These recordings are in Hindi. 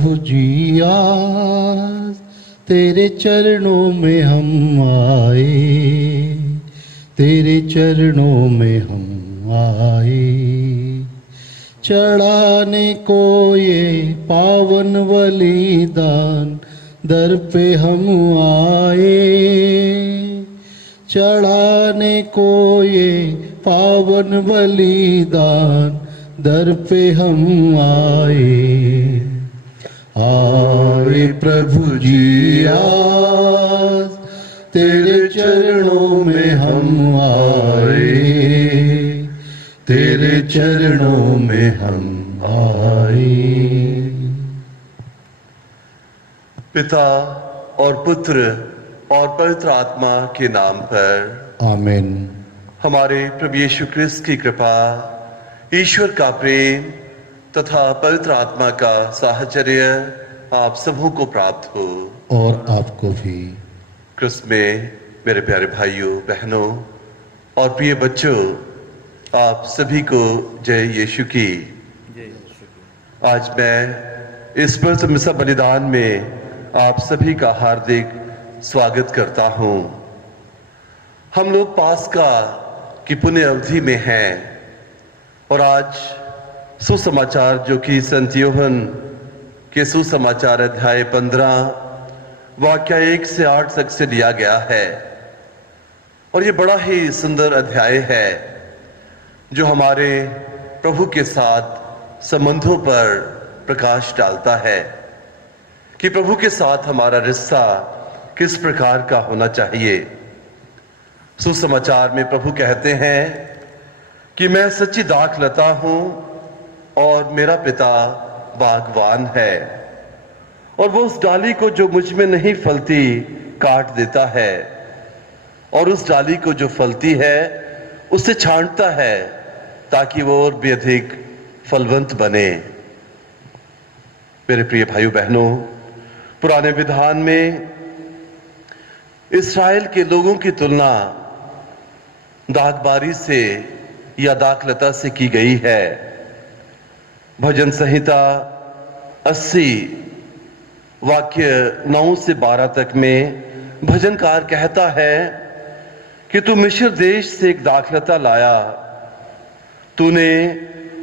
प्रभु जी आज तेरे चरणों में हम आए, तेरे चरणों में हम आए। चढ़ाने को ये पावन बलिदान दर पे हम आए, चढ़ाने को ये पावन बलिदान दर पे हम आए। आए प्रभु जी आज तेरे चरणों में हम आए, तेरे चरणों में हम आए। पिता और पुत्र और पवित्र आत्मा के नाम पर आमीन। हमारे प्रभु यीशु क्रिस्त की कृपा, ईश्वर का प्रेम तथा पवित्र आत्मा का साहचर्य आप सबों को प्राप्त हो। और आपको भी। क्रिस्त में मेरे प्यारे भाइयों बहनों और प्रिय बच्चों, आप सभी को जय यीशु की। आज मैं इस पवित्र मिसा बलिदान में आप सभी का हार्दिक स्वागत करता हूं। हम लोग पास्का की पुण्य अवधि में हैं और आज सुसमाचार जो कि संत यूहन्ना के सुसमाचार अध्याय 15 वाक्य 1 से 8 तक से लिया गया है। और ये बड़ा ही सुंदर अध्याय है जो हमारे प्रभु के साथ संबंधों पर प्रकाश डालता है कि प्रभु के साथ हमारा रिश्ता किस प्रकार का होना चाहिए। सुसमाचार में प्रभु कहते हैं कि मैं सच्ची दाखलता हूं और मेरा पिता बागवान है, और वो उस डाली को जो मुझ में नहीं फलती काट देता है, और उस डाली को जो फलती है उसे छांटता है ताकि वो और भी अधिक फलवंत बने। मेरे प्रिय भाइयों बहनों, पुराने विधान में इस्राएल के लोगों की तुलना दागबारी से या दाखलता से की गई है। भजन संहिता 80 वाक्य 9 से 12 तक में भजनकार कहता है कि तू मिस्र देश से एक दाखलता लाया, तूने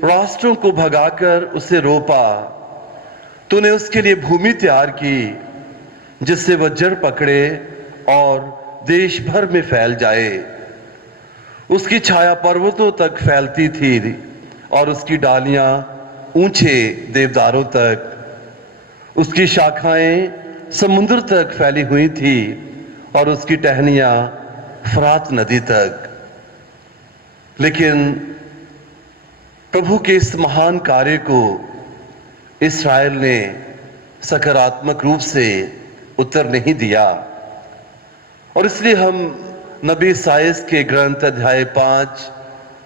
राष्ट्रों को भगाकर उसे रोपा, तूने उसके लिए भूमि तैयार की जिससे वह जड़ पकड़े और देश भर में फैल जाए। उसकी छाया पर्वतों तक फैलती थी और उसकी डालियां ऊंचे देवदारों तक, उसकी शाखाएं समुद्र तक फैली हुई थी और उसकी टहनियां फरात नदी तक। लेकिन प्रभु के इस महान कार्य को इस्राएल ने सकारात्मक रूप से उत्तर नहीं दिया, और इसलिए हम नबी साइस के ग्रंथ अध्याय 5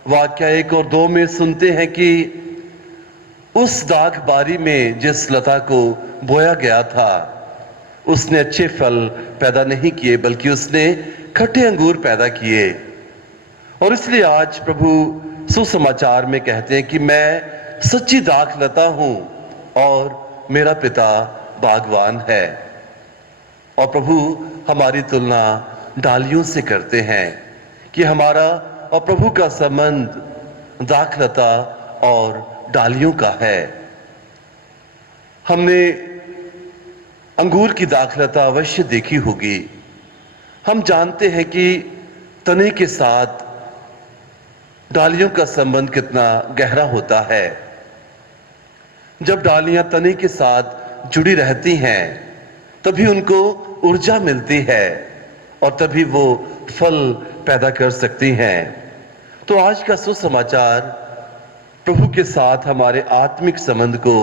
वाक्य 1 और 2 में सुनते हैं कि उस दागबारी में जिस लता को बोया गया था उसने अच्छे फल पैदा नहीं किए, बल्कि उसने खट्टे अंगूर पैदा किए। और इसलिए आज प्रभु सुसमाचार में कहते हैं कि मैं सच्ची दाखलता हूं और मेरा पिता बागवान है। और प्रभु हमारी तुलना डालियों से करते हैं कि हमारा और प्रभु का संबंध दाखलता और डालियों का है। हमने अंगूर की दाखलता अवश्य देखी होगी। हम जानते हैं कि तने के साथ डालियों का संबंध कितना गहरा होता है। जब डालियां तने के साथ जुड़ी रहती हैं तभी उनको ऊर्जा मिलती है और तभी वो फल पैदा कर सकती हैं। तो आज का सुसमाचार प्रभु के साथ हमारे आत्मिक संबंध को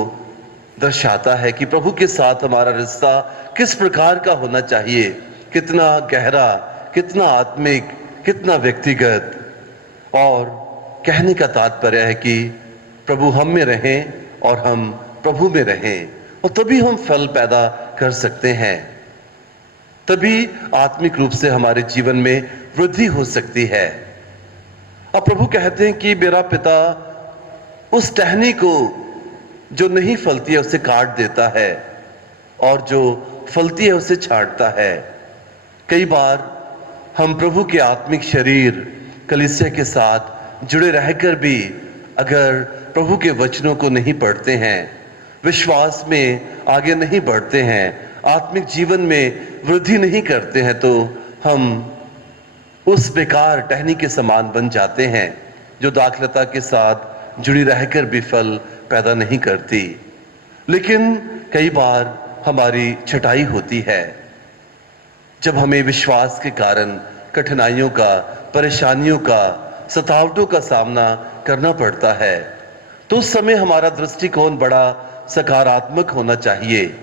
दर्शाता है कि प्रभु के साथ हमारा रिश्ता किस प्रकार का होना चाहिए, कितना गहरा, कितना आत्मिक, कितना व्यक्तिगत। और कहने का तात्पर्य है कि प्रभु हम में रहें और हम प्रभु में रहें, और तभी हम फल पैदा कर सकते हैं, तभी आत्मिक रूप से हमारे जीवन में वृद्धि हो सकती है। अब प्रभु कहते हैं कि मेरा पिता उस टहनी को जो नहीं फलती है उसे काट देता है और जो फलती है उसे छांटता है। कई बार हम प्रभु के आत्मिक शरीर कलीसिया के साथ जुड़े रहकर भी अगर प्रभु के वचनों को नहीं पढ़ते हैं, विश्वास में आगे नहीं बढ़ते हैं, आत्मिक जीवन में वृद्धि नहीं करते हैं, तो हम उस बेकार टहनी के समान बन जाते हैं जो दाखलता के साथ जुड़ी रहकर भी फल पैदा नहीं करती। लेकिन कई बार हमारी छटाई होती है जब हमें विश्वास के कारण कठिनाइयों का, परेशानियों का, सतावटों का सामना करना पड़ता है, तो उस समय हमारा दृष्टिकोण बड़ा सकारात्मक होना चाहिए।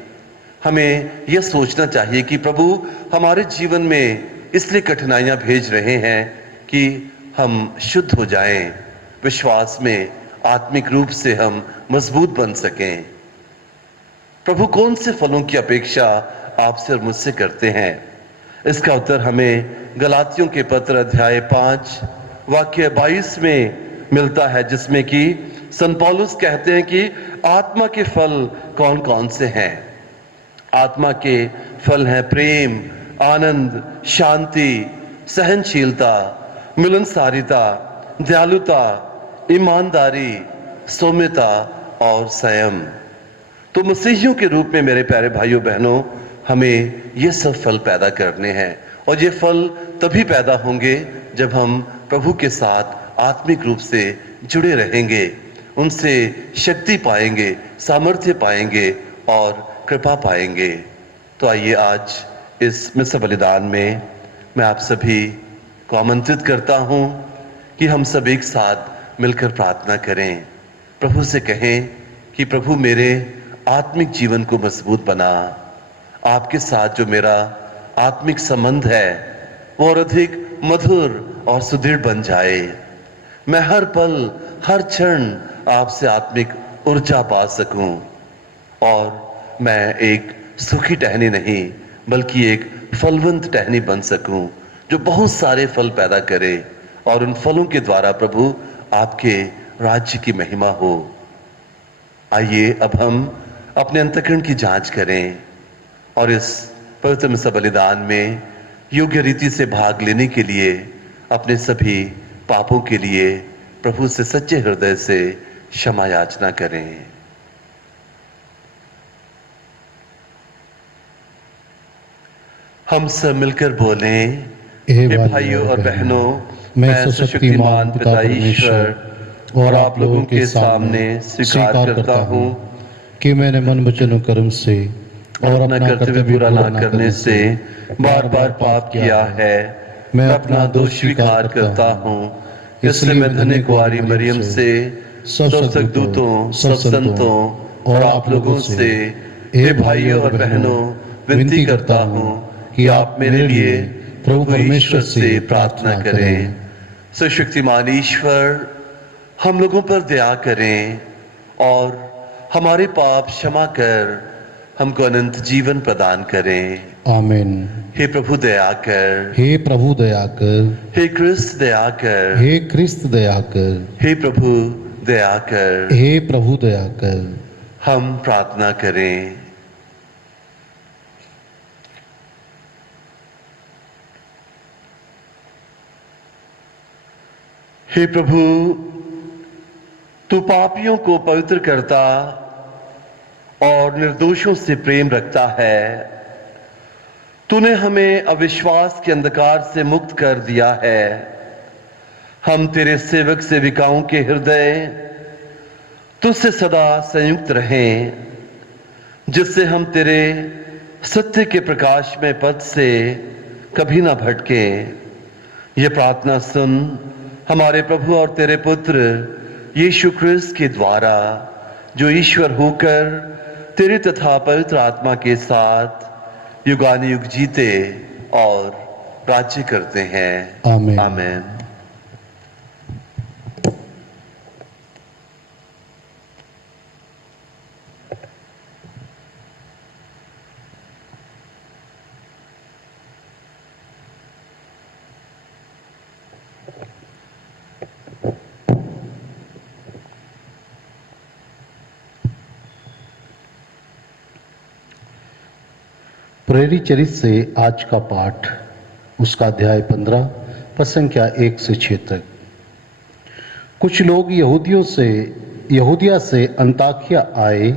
हमें यह सोचना चाहिए कि प्रभु हमारे जीवन में इसलिए कठिनाइयां भेज रहे हैं कि हम शुद्ध हो जाएं, विश्वास में आत्मिक रूप से हम मजबूत बन सकें। प्रभु कौन से फलों की अपेक्षा आपसे और मुझसे करते हैं? इसका उत्तर हमें गलातियों के पत्र अध्याय 5 वाक्य 22 में मिलता है, जिसमें कि संत पौलुस कहते हैं कि आत्मा के फल कौन कौन से हैं। आत्मा के फल हैं प्रेम, आनंद, शांति, सहनशीलता, मिलनसारिता, दयालुता, ईमानदारी, सौम्यता और संयम। तो मसीहियों के रूप में मेरे प्यारे भाइयों बहनों, हमें ये सब फल पैदा करने हैं और ये फल तभी पैदा होंगे जब हम प्रभु के साथ आत्मिक रूप से जुड़े रहेंगे, उनसे शक्ति पाएंगे, सामर्थ्य पाएंगे और कृपा पाएंगे। तो आइए आज इस मिस्र बलिदान में मैं आप सभी को आमंत्रित करता हूं कि हम सब एक साथ मिलकर प्रार्थना करें, प्रभु से कहें कि प्रभु मेरे आत्मिक जीवन को मजबूत बना, आपके साथ जो मेरा आत्मिक संबंध है वो और अधिक मधुर और सुदृढ़ बन जाए। मैं हर पल, हर क्षण आपसे आत्मिक ऊर्जा पा सकूं और मैं एक सूखी टहनी नहीं बल्कि एक फलवंत टहनी बन सकूं जो बहुत सारे फल पैदा करे और उन फलों के द्वारा प्रभु आपके राज्य की महिमा हो। आइए अब हम अपने अंतःकरण की जांच करें और इस पवित्र मिस्र बलिदान में योग्य रीति से भाग लेने के लिए अपने सभी पापों के लिए प्रभु से सच्चे हृदय से क्षमा याचना करें। हम सब मिलकर बोलें, हे भाइयों और बहनों, मैं सशक्तिमान पिता ईश्वर और आप लोगों के सामने स्वीकार करता हूँ कि मैंने मन, वचन और कर्म से और अपना कर्तव्य पूरा ना करने से बार बार पाप किया है। मैं अपना दोष स्वीकार करता हूँ। इसलिए मैं धन्य कुंवारी मरियम से, सब सद्दूतों, सब संतों और आप लोगों से, हे भाइयों और बहनों, विनती करता हूँ कि आप मेरे लिए प्रभु परमेश्वर से प्रार्थना करें। सर्वशक्तिमान ईश्वर हम लोगों पर दया करें और हमारे पाप क्षमा कर हमको अनंत जीवन प्रदान करें। आमीन। हे प्रभु दया कर, हे प्रभु दया कर, हे क्रिस्त दया कर, हे क्रिस्त दया कर, हे प्रभु दया कर। हे प्रभु दया कर। हम प्रार्थना करें। हे प्रभु, तू पापियों को पवित्र करता और निर्दोषों से प्रेम रखता है। तूने हमें अविश्वास के अंधकार से मुक्त कर दिया है। हम तेरे सेवक सेविकाओं के हृदय तुझसे सदा संयुक्त रहें, जिससे हम तेरे सत्य के प्रकाश में पथ से कभी ना भटकें। यह प्रार्थना सुन हमारे प्रभु और तेरे पुत्र यीशु क्रिस्त के द्वारा, जो ईश्वर होकर तेरी तथा पवित्र आत्मा के साथ युगानुयुग जीते और राज्य करते हैं। आमीन। आमीन। प्रेरित चरित से आज का पाठ, उसका अध्याय 15 पद संख्या 1 से 6 तक। कुछ लोग यहूदिया से अंताकिया आए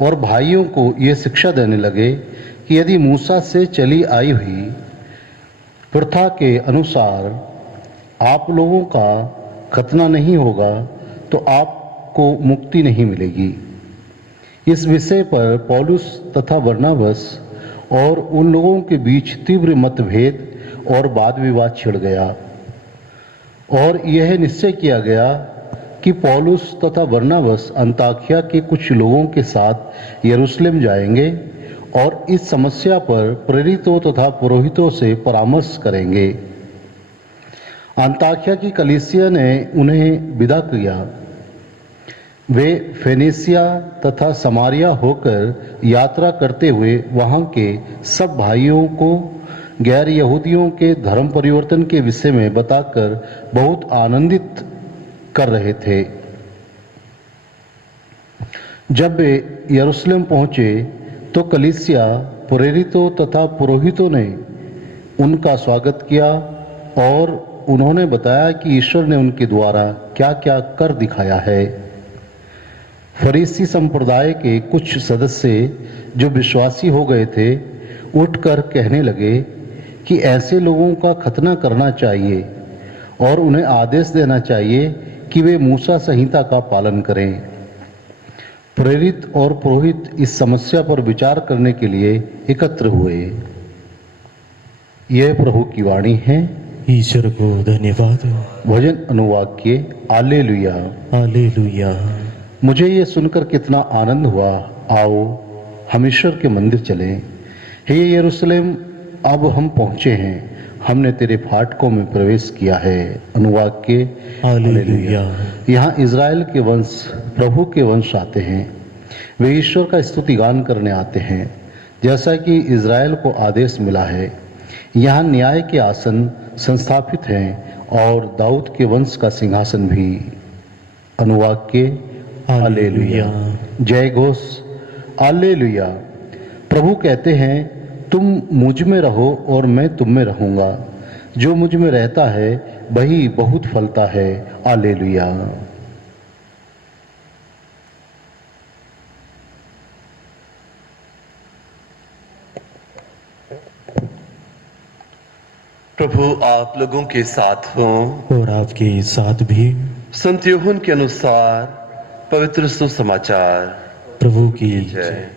और भाइयों को ये शिक्षा देने लगे कि यदि मूसा से चली आई हुई प्रथा के अनुसार आप लोगों का खतना नहीं होगा तो आपको मुक्ति नहीं मिलेगी। इस विषय पर पौलुस तथा बरनबास और उन लोगों के बीच तीव्र मतभेद और वाद विवाद छिड़ गया और यह निश्चय किया गया कि पौलुस तथा बरनबास अंताकिया के कुछ लोगों के साथ यरूशलेम जाएंगे और इस समस्या पर प्रेरितों तथा पुरोहितों से परामर्श करेंगे। अंताकिया की कलीसिया ने उन्हें विदा किया। वे फेनीसिया तथा समारिया होकर यात्रा करते हुए वहां के सब भाइयों को गैर यहूदियों के धर्म परिवर्तन के विषय में बताकर बहुत आनंदित कर रहे थे। जब वे यरूशलेम पहुंचे तो कलीसिया, प्रेरितों तथा पुरोहितों ने उनका स्वागत किया और उन्होंने बताया कि ईश्वर ने उनके द्वारा क्या क्या कर दिखाया है। फरीसी संप्रदाय के कुछ सदस्य जो विश्वासी हो गए थे उठकर कहने लगे कि ऐसे लोगों का खतना करना चाहिए और उन्हें आदेश देना चाहिए कि वे मूसा संहिता का पालन करें। प्रेरित और पुरोहित इस समस्या पर विचार करने के लिए एकत्र हुए। यह प्रभु की वाणी है। ईश्वर को धन्यवाद। भजन अनुवाक्य हालेलुया। हालेलुया। मुझे ये सुनकर कितना आनंद हुआ। आओ हम ईश्वर के मंदिर चलें। हे यरूशलेम, अब हम पहुंचे हैं, हमने तेरे फाटकों में प्रवेश किया है। अनुवाक्य हालेलुया। यहाँ इज़राइल के वंश, प्रभु के वंश आते हैं। वे ईश्वर का स्तुति गान करने आते हैं जैसा कि इज़राइल को आदेश मिला है। यहाँ न्याय के आसन संस्थापित हैं और दाऊद के वंश का सिंहासन भी। अनुवाक्य हालेलुया। जय घोष हालेलुया। प्रभु कहते हैं, तुम मुझ में रहो और मैं तुम में रहूंगा। जो मुझ में रहता है वही बहुत फलता है। हालेलुया। प्रभु आप लोगों के साथ हों और आपके साथ भी। संत यूहन्ना के अनुसार पवित्र सुसमाचार। प्रभु की जय।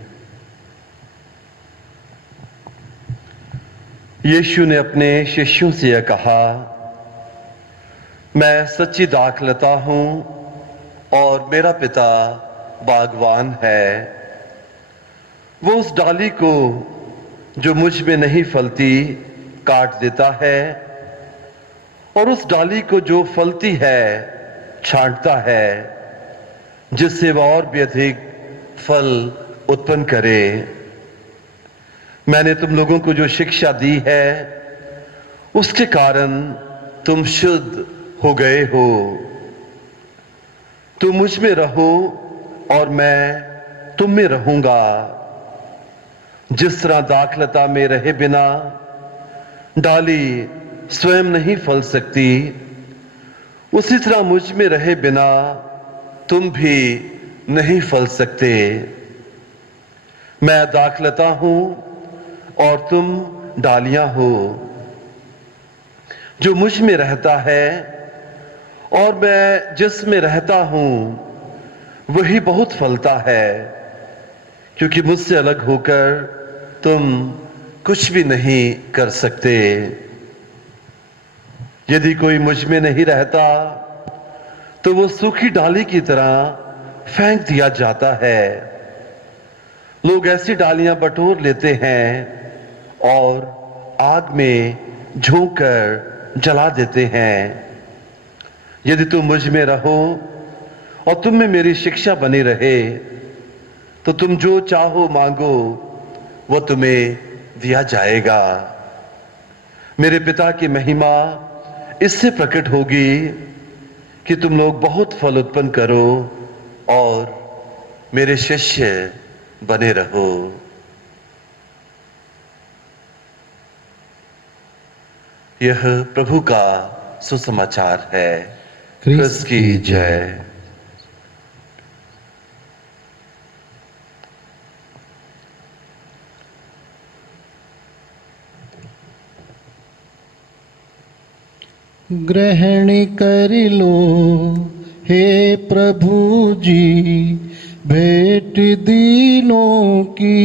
यीशु ने अपने शिष्यों से यह कहा, मैं सच्ची दाखलता हूं और मेरा पिता बागवान है। वो उस डाली को जो मुझ में नहीं फलती काट देता है और उस डाली को जो फलती है छांटता है, जिससे वह और भी अधिक फल उत्पन्न करे। मैंने तुम लोगों को जो शिक्षा दी है उसके कारण तुम शुद्ध हो गए हो। तुम मुझ में रहो और मैं तुम में रहूंगा। जिस तरह दाखलता में रहे बिना डाली स्वयं नहीं फल सकती, उसी तरह मुझ में रहे बिना तुम भी नहीं फल सकते। मैं दाखलता हूं और तुम डालियां हो। जो मुझ में रहता है और मैं जिसमें रहता हूं वही बहुत फलता है, क्योंकि मुझसे अलग होकर तुम कुछ भी नहीं कर सकते। यदि कोई मुझ में नहीं रहता तो वो सूखी डाली की तरह फेंक दिया जाता है। लोग ऐसी डालियां बटोर लेते हैं और आग में झोंक कर जला देते हैं। यदि तुम मुझ में रहो और तुम में मेरी शिक्षा बनी रहे तो तुम जो चाहो मांगो वो तुम्हें दिया जाएगा। मेरे पिता की महिमा इससे प्रकट होगी कि तुम लोग बहुत फल उत्पन्न करो और मेरे शिष्य बने रहो। यह प्रभु का सुसमाचार है। क्रिस्त क्रिस्त की जय। ग्रहण कर लो हे प्रभु जी भेंट दीनों की,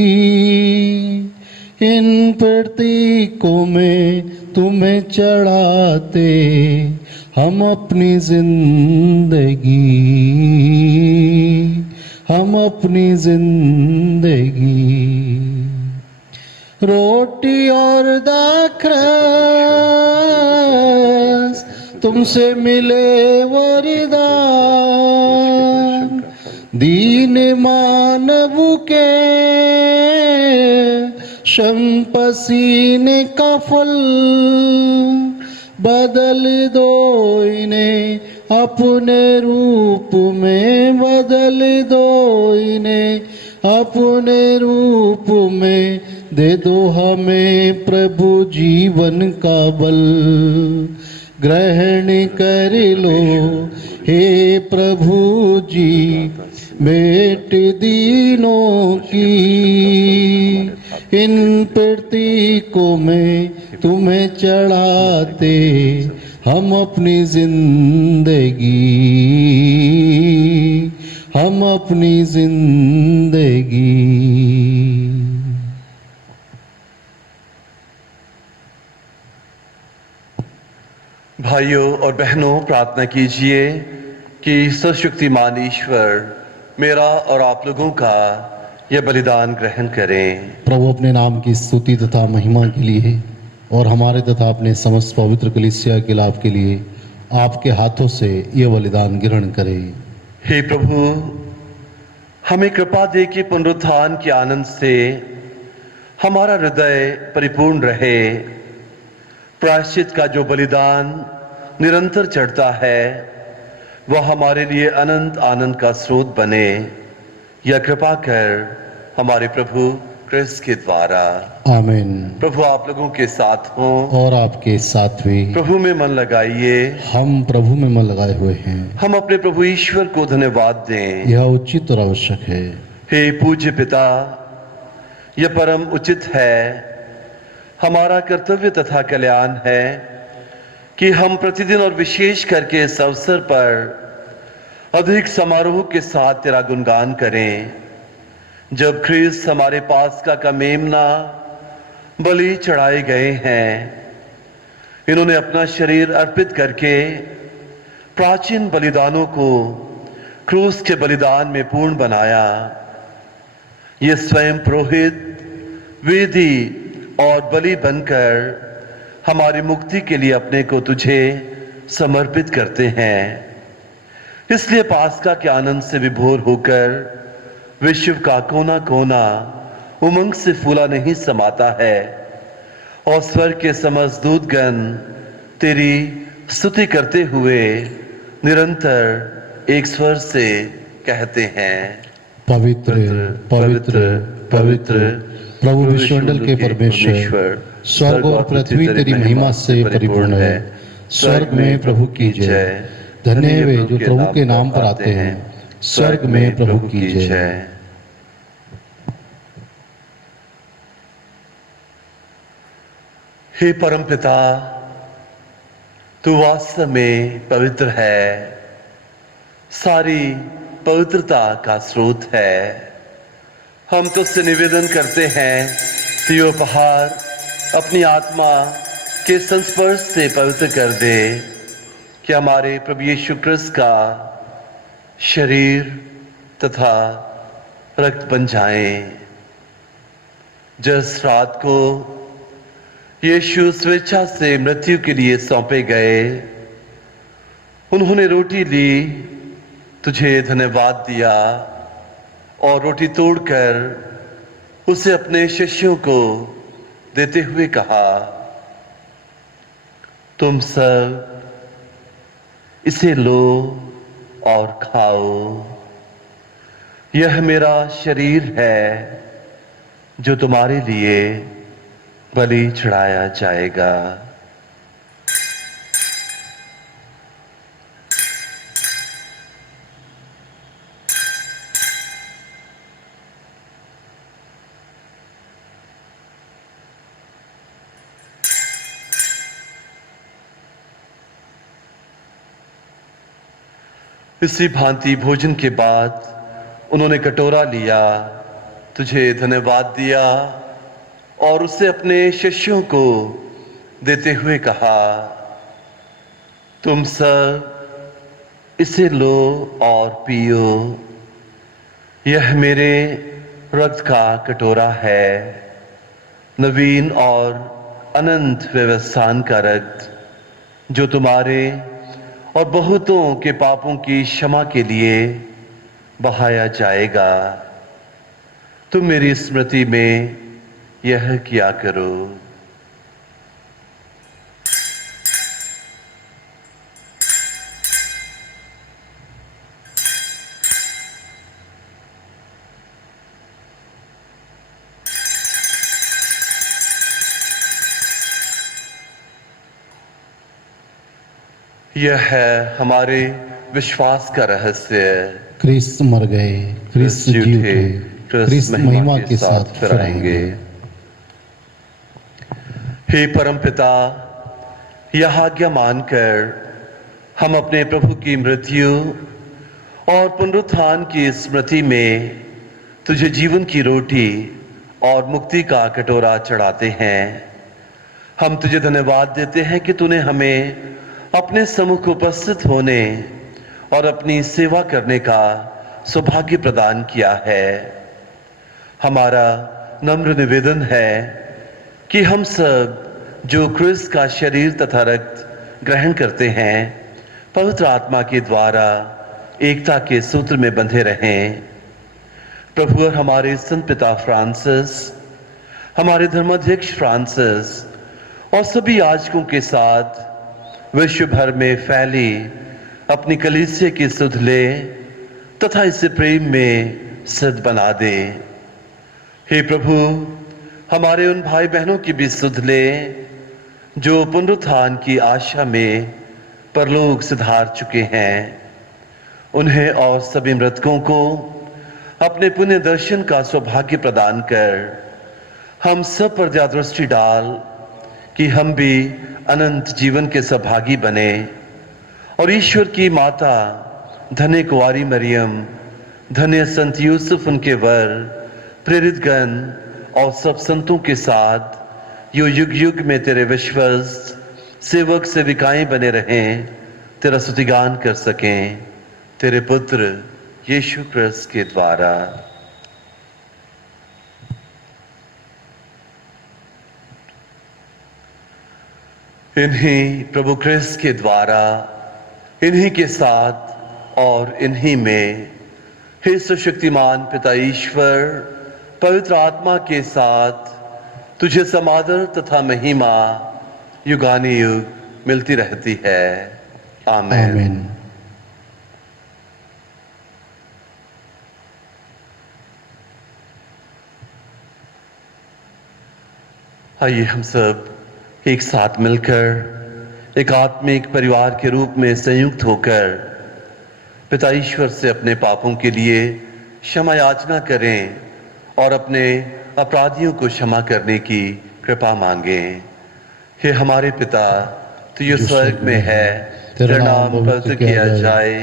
इन प्रतीकों में तुम्हें चढ़ाते हम अपनी जिंदगी, हम अपनी जिंदगी। रोटी और दाखरस तुमसे मिले वरदान, दीन मानव के श्रम पसीने का फल, बदल दो इन्हें अपने रूप में, बदल दो इन्हें अपने रूप में, दे दो हमें प्रभु जीवन का बल। ग्रहण कर लो हे प्रभु जी भेंट दीनों की, इन प्रतीकों में तुम्हें चढ़ाते हम अपनी जिंदगी, हम अपनी जिंदगी। भाइयों और बहनों, प्रार्थना कीजिए कि सर्वशक्तिमान ईश्वर मेरा और आप लोगों का यह बलिदान ग्रहण करें। प्रभु अपने नाम की स्तुति तथा महिमा के लिए और हमारे तथा अपने समस्त पवित्र कलीसिया के लाभ के लिए आपके हाथों से यह बलिदान ग्रहण करें। हे प्रभु, हमें कृपा दे कि पुनरुत्थान के आनंद से हमारा हृदय परिपूर्ण रहे। प्रायश्चित का जो बलिदान निरंतर चढ़ता है वह हमारे लिए अनंत आनंद का स्रोत बने। यह कृपा कर हमारे प्रभु क्रिस्त के द्वारा। आमीन। प्रभु आप लोगों के साथ हों और आपके साथ भी। प्रभु में मन लगाइए। हम प्रभु में मन लगाए हुए हैं। हम अपने प्रभु ईश्वर को धन्यवाद दें। यह उचित और आवश्यक है। हे पूज्य पिता, यह परम उचित है, हमारा कर्तव्य तथा कल्याण है कि हम प्रतिदिन और विशेष करके इस अवसर पर अधिक समारोह के साथ तेरा गुणगान करें। जब ख्रीस्त हमारे पास्का का मेमना बलि चढ़ाए गए हैं, इन्होंने अपना शरीर अर्पित करके प्राचीन बलिदानों को क्रूस के बलिदान में पूर्ण बनाया। ये स्वयं पुरोहित, वेदी और बलि बनकर हमारी मुक्ति के लिए अपने को तुझे समर्पित करते हैं। इसलिए पास्का के आनंद से विभोर होकर विश्व का कोना कोना उमंग से फूला नहीं समाता है और स्वर्ग के समस्त दूतगण तेरी स्तुति करते हुए निरंतर एक स्वर से कहते हैं, पवित्र पवित्र पवित्र प्रभु विश्वमंडल के परमेश्वर, स्वर्ग और पृथ्वी तेरी महिमा से परिपूर्ण है। स्वर्ग में प्रभु की जय। धन्य वे जो प्रभु के नाम पर आते हैं। स्वर्ग में प्रभु की जय। हे परमपिता, तू वास्तव में पवित्र है, सारी पवित्रता का स्रोत है। हम तुझसे निवेदन करते हैं कि ये उपहार अपनी आत्मा के संस्पर्श से पवित्र कर दे, कि हमारे प्रभु यीशु क्रिस्त का शरीर तथा रक्त बन जाएं। जिस रात को यीशु स्वेच्छा से मृत्यु के लिए सौंपे गए, उन्होंने रोटी ली, तुझे धन्यवाद दिया और रोटी तोड़कर उसे अपने शिष्यों को देते हुए कहा, तुम सब इसे लो और खाओ। यह मेरा शरीर है जो तुम्हारे लिए बलि चढ़ाया जाएगा। इसी भांति भोजन के बाद उन्होंने कटोरा लिया, तुझे धन्यवाद दिया और उसे अपने शिष्यों को देते हुए कहा, तुम सब इसे लो और पियो, यह मेरे रक्त का कटोरा है, नवीन और अनंत व्यवस्थान का रक्त, जो तुम्हारे और बहुतों के पापों की क्षमा के लिए बहाया जाएगा। तुम मेरी स्मृति में यह किया करो। यह है हमारे विश्वास का रहस्य। क्रिस्त मर गए, क्रिस्त जी उठे, क्रिस्त महिमा के साथ फिर आएंगे। हे परमपिता, यह आज्ञा मानकर हम अपने प्रभु की मृत्यु और पुनरुत्थान की स्मृति में तुझे जीवन की रोटी और मुक्ति का कटोरा चढ़ाते हैं। हम तुझे धन्यवाद देते हैं कि तूने हमें अपने सम्मुख उपस्थित होने और अपनी सेवा करने का सौभाग्य प्रदान किया है। हमारा नम्र निवेदन है कि हम सब जो क्रिस्त का शरीर तथा रक्त ग्रहण करते हैं, पवित्र आत्मा के द्वारा एकता के सूत्र में बंधे रहें। प्रभु और हमारे संत पिता फ्रांसिस, हमारे धर्माध्यक्ष फ्रांसिस और सभी याजकों के साथ विश्व भर में फैली अपनी कलीसिया की सुध ले तथा इसे प्रेम में सिद्ध बना दे। हे प्रभु, हमारे उन भाई बहनों की भी सुध ले जो पुनरुत्थान की आशा में परलोक सिधार चुके हैं। उन्हें और सभी मृतकों को अपने पुण्य दर्शन का सौभाग्य प्रदान कर हम सब पर दृष्टि डाल कि हम भी अनंत जीवन के सहभागी बने और ईश्वर की माता धन्य कुंवारी मरियम, धन्य संत यूसुफ उनके वर, प्रेरित गण और सब संतों के साथ यो युग युग में तेरे विश्वस्त सेवक सेविकाएं बने रहें, तेरा स्तुतिगान कर सकें, तेरे पुत्र यीशु क्रिस्त के द्वारा। इन्हीं प्रभु क्रिस्त के द्वारा, इन्हीं के साथ और इन्हीं में हे सुशक्तिमान पिता ईश्वर, पवित्र आत्मा के साथ तुझे समादर तथा महिमा युगानुयुग मिलती रहती है। आमीन। आमीन। आइए हम सब एक साथ मिलकर एक आत्मिक परिवार के रूप में संयुक्त होकर पिता ईश्वर से अपने पापों के लिए क्षमा याचना करें और अपने अपराधियों को क्षमा करने की कृपा मांगें। हे हमारे पिता, तू जो स्वर्ग में है, तेरा नाम पवित्र किया जाए,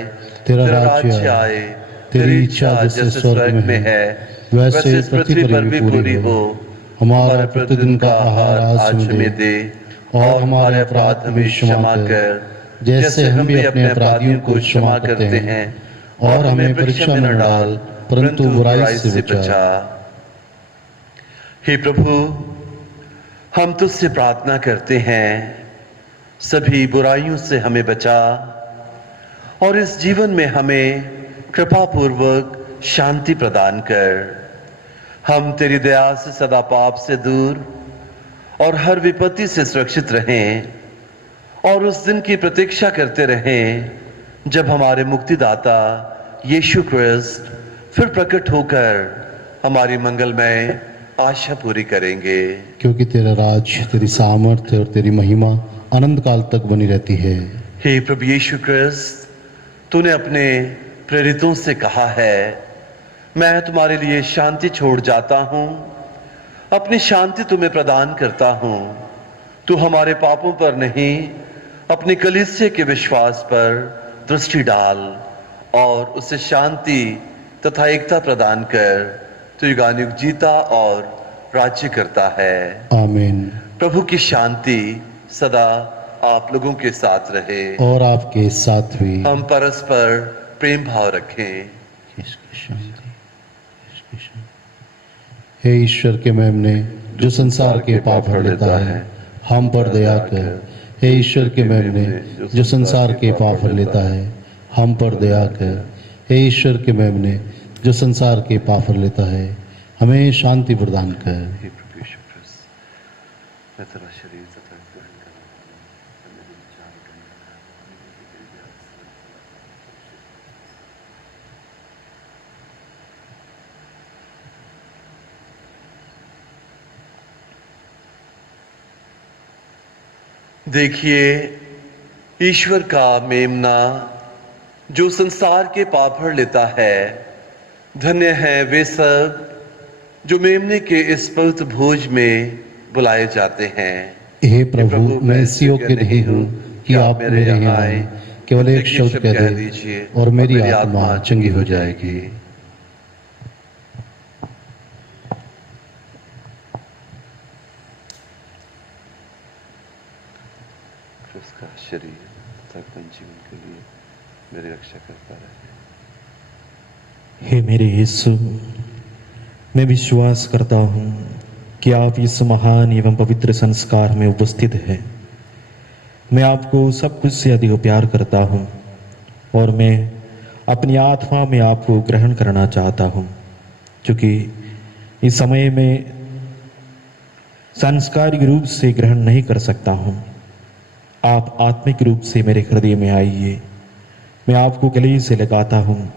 तेरा राज्य आए, तेरी इच्छा जैसे स्वर्ग में है वैसे इस पृथ्वी पर भी पूरी हो। हमारा प्रतिदिन का आहार आज हमें दे और हमारे अपराध हमें क्षमा कर, जैसे हम भी अपने अपराधियों को क्षमा करते हैं, और हमें परीक्षा में न डाल परंतु बुराई से बचा। हे प्रभु, हम तुझसे प्रार्थना करते हैं, सभी बुराइयों से हमें बचा और इस जीवन में हमें कृपा पूर्वक शांति प्रदान कर। हम तेरी दया से सदा पाप से दूर और हर विपत्ति से सुरक्षित रहें और उस दिन की प्रतीक्षा करते रहें जब हमारे मुक्तिदाता यीशु क्रिस्त फिर प्रकट होकर हमारी मंगलमय आशा पूरी करेंगे। क्योंकि तेरा राज, तेरी सामर्थ्य और तेरी महिमा अनंत काल तक बनी रहती है। हे प्रभु यीशु क्रिस्त, तूने अपने प्रेरितों से कहा है, मैं तुम्हारे लिए शांति छोड़ जाता हूं, अपनी शांति तुम्हें प्रदान करता हूं। तू हमारे पापों पर नहीं, अपनी कलीसिया के विश्वास पर दृष्टि डाल और उसे शांति तथा एकता प्रदान कर तो युगानुयुग जीता और राज्य करता है। आमीन। प्रभु की शांति सदा आप लोगों के साथ रहे। और आपके साथ भी। हम परस्पर प्रेम भाव रखें। इसकी शांति, इसकी शांति। हे ईश्वर के मेमने जो संसार के पाप हर लेता है, हम पर दया कर। हे ईश्वर के मेमने जो संसार के पाप हर लेता है, हम पर दया कर। हे ईश्वर के मेमने जो संसार के पाप हर लेता है, हमें शांति प्रदान कर। हे प्रभु यीशु ख्रिस्त, मैं तेरा शरीर तथा ग्रहण करूं। देखिए ईश्वर का मेमना जो संसार के पाप हर लेता है। धन्य है वे सब जो मेमने के इस पवित्र भोज में बुलाए जाते हैं। हे प्रभु, मैं इस योग्य नहीं हूँ कि आप मेरे यहाँ आए, केवल एक शब्द कह दीजिए और मेरी आत्मा चंगी हो जाएगी। उसका शरीर तथा जीवन के लिए मेरी रक्षा करता रहे। हे मेरे यीशु, मैं विश्वास करता हूँ कि आप इस महान एवं पवित्र संस्कार में उपस्थित हैं। मैं आपको सब कुछ से अधिक प्यार करता हूँ और मैं अपनी आत्मा में आपको ग्रहण करना चाहता हूँ, क्योंकि इस समय में सांस्कारिक रूप से ग्रहण नहीं कर सकता हूँ। आप आत्मिक रूप से मेरे हृदय में आइए। मैं आपको गले से लगाता हूँ,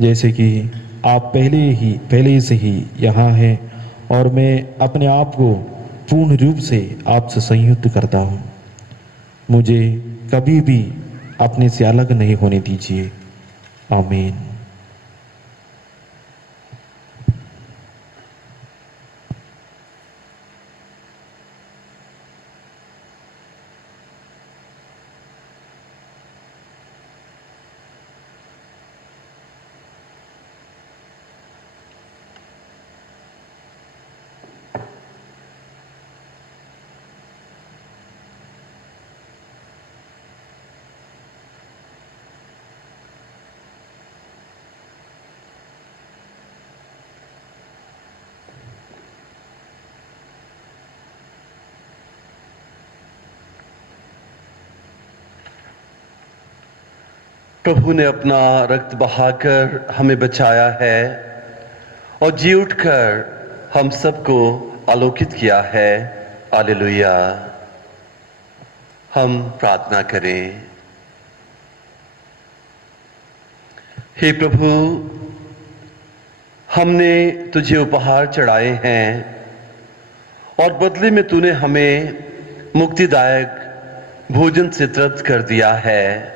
जैसे कि आप पहले से ही यहाँ हैं, और मैं अपने आप को पूर्ण रूप से आपसे संयुक्त करता हूँ। मुझे कभी भी अपने से अलग नहीं होने दीजिए। आमीन। प्रभु ने अपना रक्त बहाकर हमें बचाया है और जी उठकर हम सबको आलोकित किया है। हालेलुया। हम प्रार्थना करें। हे प्रभु, हमने तुझे उपहार चढ़ाए हैं और बदले में तूने हमें मुक्तिदायक भोजन से तृप्त कर दिया है।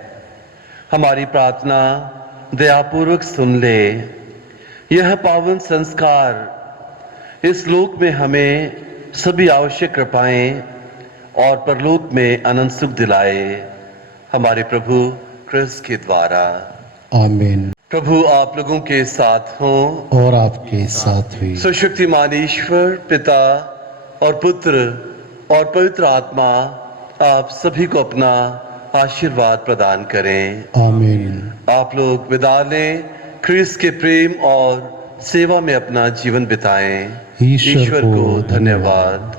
हमारी प्रार्थना दयापूर्वक सुन ले। यह पावन संस्कार इस लोक में हमें सभी आवश्यक कृपाएं और परलोक में अनंत सुख दिलाए, हमारे प्रभु क्रिस्त के द्वारा। आमीन। प्रभु आप लोगों के साथ हों और आपके साथ भी। सुशक्तिमान ईश्वर पिता और पुत्र और पवित्र आत्मा आप सभी को अपना आशीर्वाद प्रदान करें। आमीन। आप लोग विदा लें। ख्रीस्त के प्रेम और सेवा में अपना जीवन बिताएं। ईश्वर को धन्यवाद।